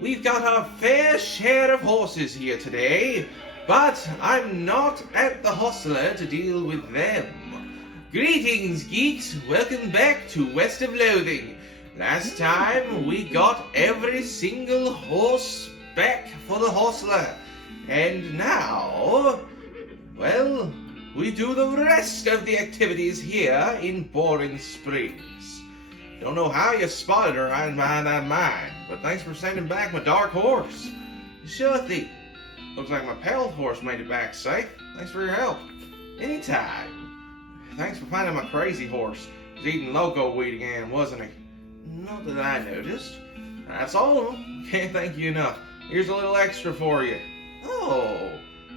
we've got our fair share of horses here today, but I'm not at the hostler to deal with them. Greetings, geeks. Welcome back to West of Loathing. Last time we got every single horse back for the hostler, and now, well, we do the rest of the activities here in Boring Springs. Don't know how you spotted her hiding behind that mine, but thanks for sending back my dark horse. Sure thing. Looks like my pale horse made it back safe. Thanks for your help. Anytime. Thanks for finding my crazy horse. He was eating loco weed again, wasn't he? Not that I noticed. That's all. Can't thank you enough. Here's a little extra for you. Oh,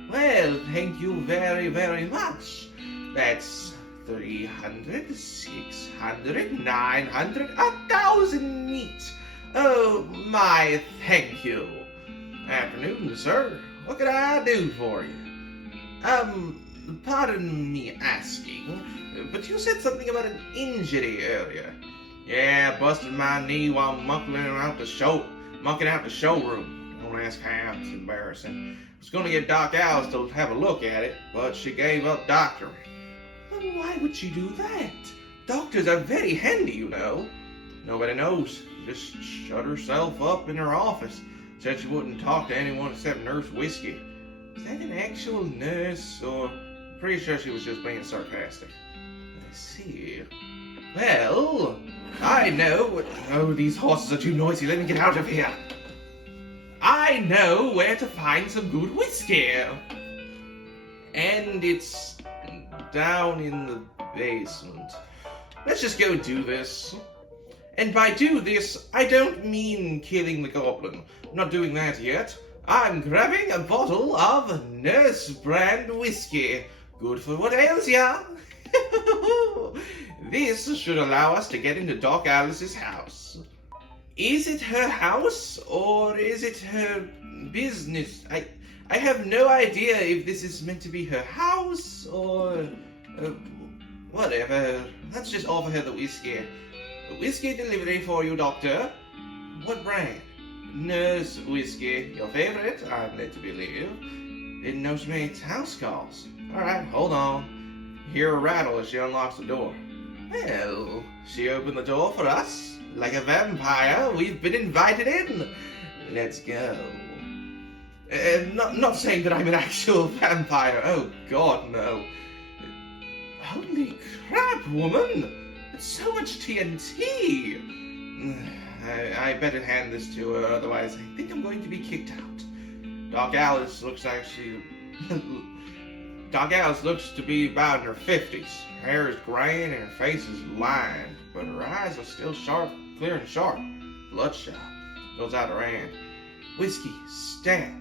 well, thank you very, very much. That's 300, 600, 900, 1,000 neat. Oh, my, thank you. Afternoon, sir. What can I do for you? Pardon me asking, but you said something about an injury earlier. Yeah, busted my knee while monkeying out the showroom. Don't ask how, it's embarrassing. I was going to get Doc Alice to have a look at it, but she gave up doctoring. Why would she do that? Doctors are very handy, you know. Nobody knows. Just shut herself up in her office. Said she wouldn't talk to anyone except Nurse Whiskey. Is that an actual nurse, or... Pretty sure she was just being sarcastic. I see. Well, I know... Oh, these horses are too noisy. Let me get out of here. I know where to find some good whiskey. And it's down in the basement. Let's just go do this. And by do this, I don't mean killing the goblin. I'm not doing that yet. I'm grabbing a bottle of Nurse brand whiskey. Good for what ails ya. This should allow us to get into Doc Alice's house. Is it her house, or is it her business? I have no idea if this is meant to be her house, or... whatever. Let's just offer her the whiskey. A whiskey delivery for you, Doctor. What brand? Nurse whiskey. Your favorite, I'm led to believe. Didn't know she made house calls. Alright, hold on. Hear a rattle as she unlocks the door. Well, she opened the door for us. Like a vampire, we've been invited in. Let's go. Not saying that I'm an actual vampire. Oh, God, no. Holy crap, woman! It's so much TNT! I better hand this to her, otherwise I think I'm going to be kicked out. Doc Alice looks like Doc Alice looks to be about in her 50s. Her hair is gray and her face is lined, but her eyes are still sharp, clear and sharp. Bloodshot. Goes out her hand. Whiskey, stab.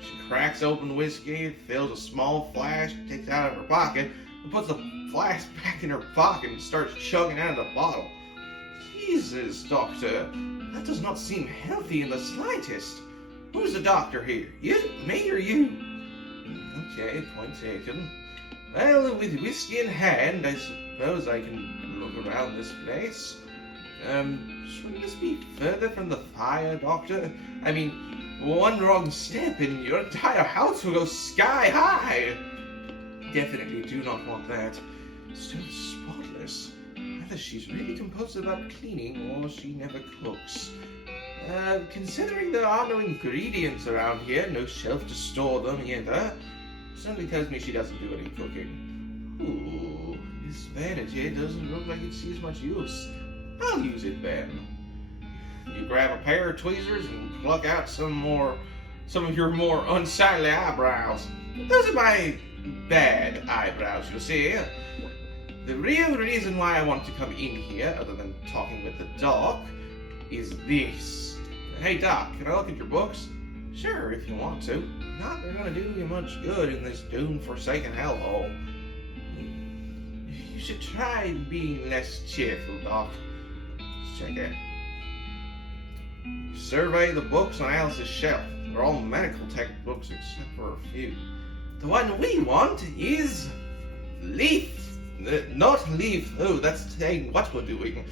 She cracks open the whiskey, fills a small flask, takes it out of her pocket, and puts the flask back in her pocket and starts chugging out of the bottle. Jesus, Doctor, that does not seem healthy in the slightest. Who's the doctor here? You, me, or you? Okay, point taken. Well, with whiskey in hand, I suppose I can look around this place. Shouldn't this be further from the fire, Doctor? I mean, one wrong step and your entire house will go sky high. Definitely do not want that. Still spotless. Either she's really compulsive about cleaning, or she never cooks. Considering there are no ingredients around here, no shelf to store them either, certainly tells me she doesn't do any cooking. Ooh, this vanity doesn't look like it sees much use. I'll use it then. You grab a pair of tweezers and pluck out some of your more unsightly eyebrows. Those are my bad eyebrows, you see. The real reason why I want to come in here, other than talking with the doc, is this. Hey Doc, can I look at your books? Sure, if you want to. Not they're gonna do you much good in this doomed forsaken hellhole. You should try being less cheerful, Doc. Let's check it. Survey the books on Alice's shelf. They're all medical textbooks except for a few. The one we want is Leaf. Not Leaf. Oh, that's saying what we're doing.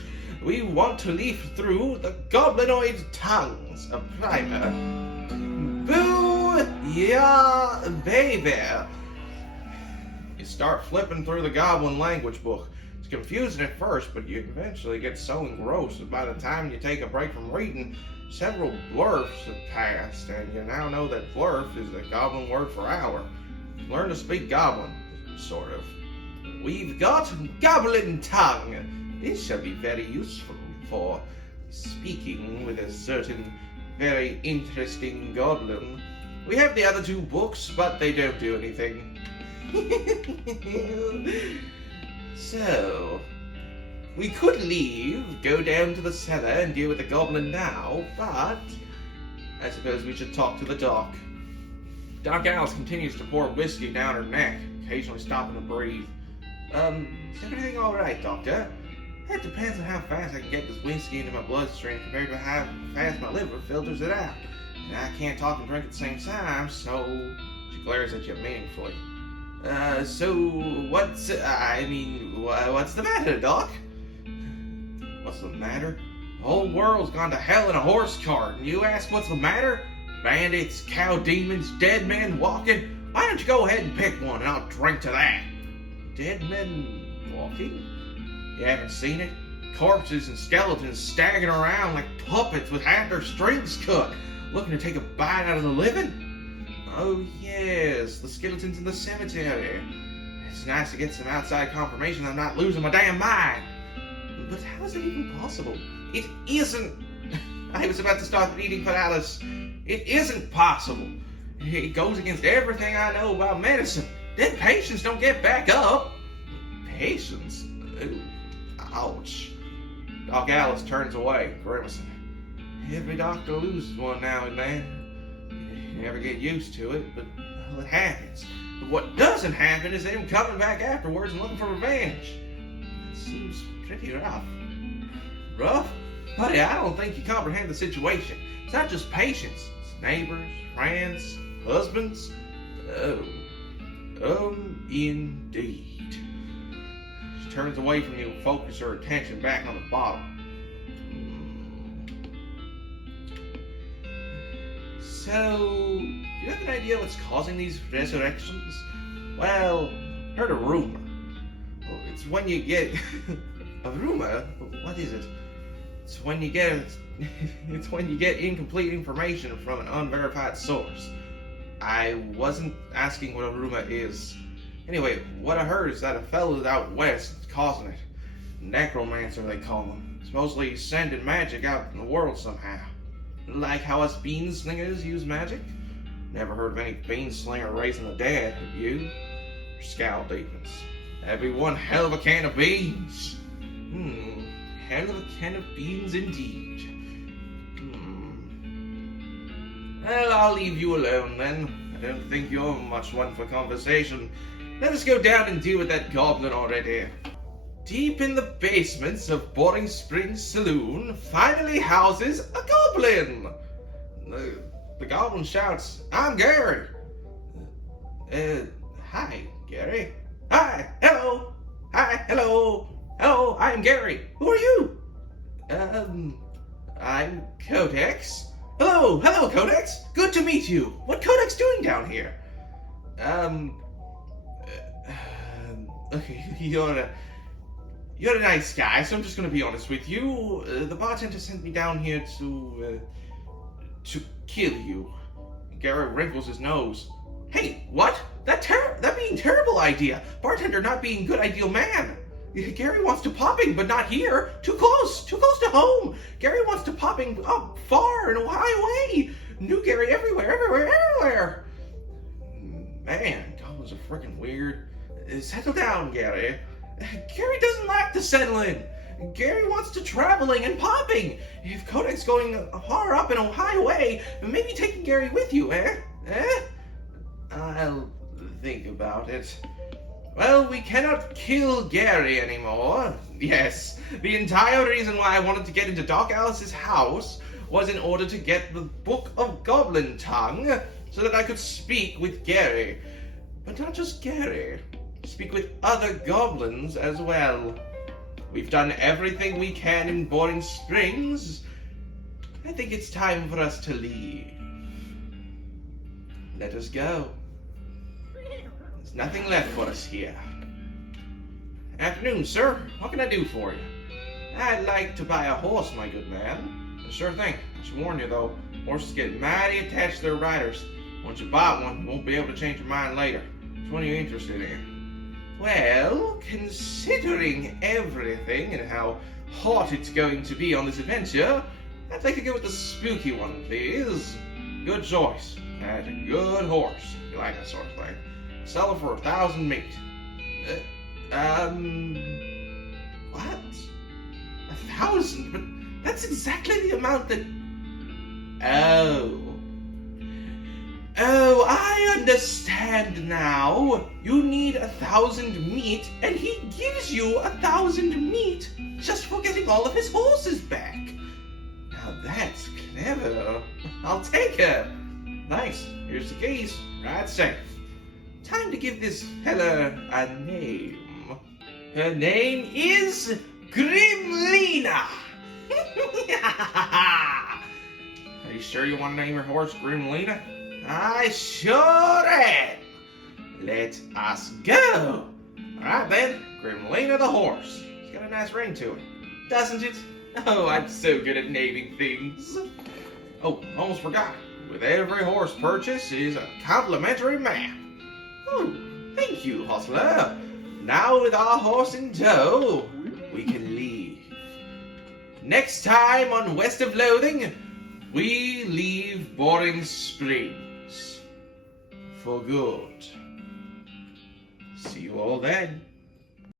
we want to leaf through the Goblinoid Tongues, a primer. Boo! Yeah, baby! You start flipping through the Goblin language book. It's confusing at first, but you eventually get so engrossed that by the time you take a break from reading, several blurfs have passed, and you now know that blurf is a Goblin word for hour. Learn to speak Goblin, sort of. We've got Goblin Tongue. This shall be very useful for speaking with a certain very interesting goblin. We have the other two books, but they don't do anything. So, we could leave, go down to the cellar and deal with the goblin now, but I suppose we should talk to the doc. Doc Alice continues to pour whiskey down her neck, occasionally stopping to breathe. Is everything alright, Doctor? That depends on how fast I can get this whiskey into my bloodstream compared to how fast my liver filters it out. And I can't talk and drink at the same time, so... She glares at you meaningfully. What's the matter, Doc? What's the matter? The whole world's gone to hell in a horse cart, and you ask what's the matter? Bandits, cow demons, dead men walking? Why don't you go ahead and pick one, and I'll drink to that. Dead men walking? You haven't seen it? Corpses and skeletons staggering around like puppets with half their strings cut, looking to take a bite out of the living? Oh yes, the skeletons in the cemetery. It's nice to get some outside confirmation I'm not losing my damn mind. But how is that even possible? It isn't. I was about to start eating for Alice. It isn't possible. It goes against everything I know about medicine. Dead patients don't get back up. Patients? Ooh, ouch. Doc Alice turns away, grimacing. Every doctor loses one now and then. You never get used to it, but well, it happens. But what doesn't happen is them coming back afterwards and looking for revenge. It seems pretty rough. Rough? Buddy, I don't think you comprehend the situation. It's not just patients. It's neighbors, friends, husbands. Indeed. She turns away from you and focuses her attention back on the bottle. So, do you have an idea what's causing these resurrections? Well, I heard a rumor. Well, it's when you get... a rumor? What is it? It's when you get incomplete information from an unverified source. I wasn't asking what a rumor is. Anyway, what I heard is that a fellow out west is causing it. Necromancer, they call him. Supposedly sending magic out in the world somehow. Like how us bean slingers use magic? Never heard of any bean slinger raising the dead, have you? Or scowl demons. That'd be one hell of a can of beans. Hell of a can of beans indeed. Well, I'll leave you alone then. I don't think you're much one for conversation. Let us go down and deal with that goblin already. Deep in the basements of Boring Springs Saloon finally houses a goblin. The goblin shouts, "I'm Gary." Hi, Gary. Hi, hello. Hi, hello. Hello, I'm Gary. Who are you? I'm Codex. Hello, Codex. Good to meet you. What Codex doing down here? Okay, you're a nice guy, so I'm just gonna be honest with you. The bartender sent me down here to kill you. Gary wrinkles his nose. Hey, what? That being terrible idea. Bartender not being good ideal man. Gary wants to popping, but not here. Too close to home. Gary wants to popping up far and a high way. New Gary everywhere. Man, goblins are freaking weird. Settle down, Gary. Gary doesn't like to settle in. Gary wants to traveling and popping. If Codex going far up in a highway, maybe taking Gary with you, eh? I'll think about it. Well, we cannot kill Gary anymore. Yes, the entire reason why I wanted to get into Doc Alice's house was in order to get the Book of Goblin Tongue so that I could speak with Gary. But not just Gary. Speak with other goblins as well. We've done everything we can in Boring Springs. I think it's time for us to leave. Let us go. There's nothing left for us here. Afternoon, sir. What can I do for you? I'd like to buy a horse, my good man. Sure thing. I should warn you, though. Horses get mighty attached to their riders. Once you bought one, you won't be able to change your mind later. Which one are you interested in? Well, considering everything and how hot it's going to be on this adventure, I'd like to go with the spooky one, please. Good choice. That's a good horse, if you like that sort of thing. Sell it for 1,000 meat. What? 1,000? But that's exactly the amount that... Oh, I understand now. You need 1,000 meat, and he gives you 1,000 meat just for getting all of his horses back. Now that's clever. I'll take her. Nice. Here's the keys. Ride safe. Time to give this fella a name. Her name is Grimlina. Are you sure you want to name your horse Grimlina? I sure am. Let us go. Alright then, Grimlina the horse. It's got a nice ring to it, doesn't it? Oh, I'm so good at naming things. Oh, almost forgot. With every horse purchase is a complimentary map. Oh, thank you, hostler. Now with our horse in tow, we can leave. Next time on West of Loathing, we leave Boring Springs for good. See you all then.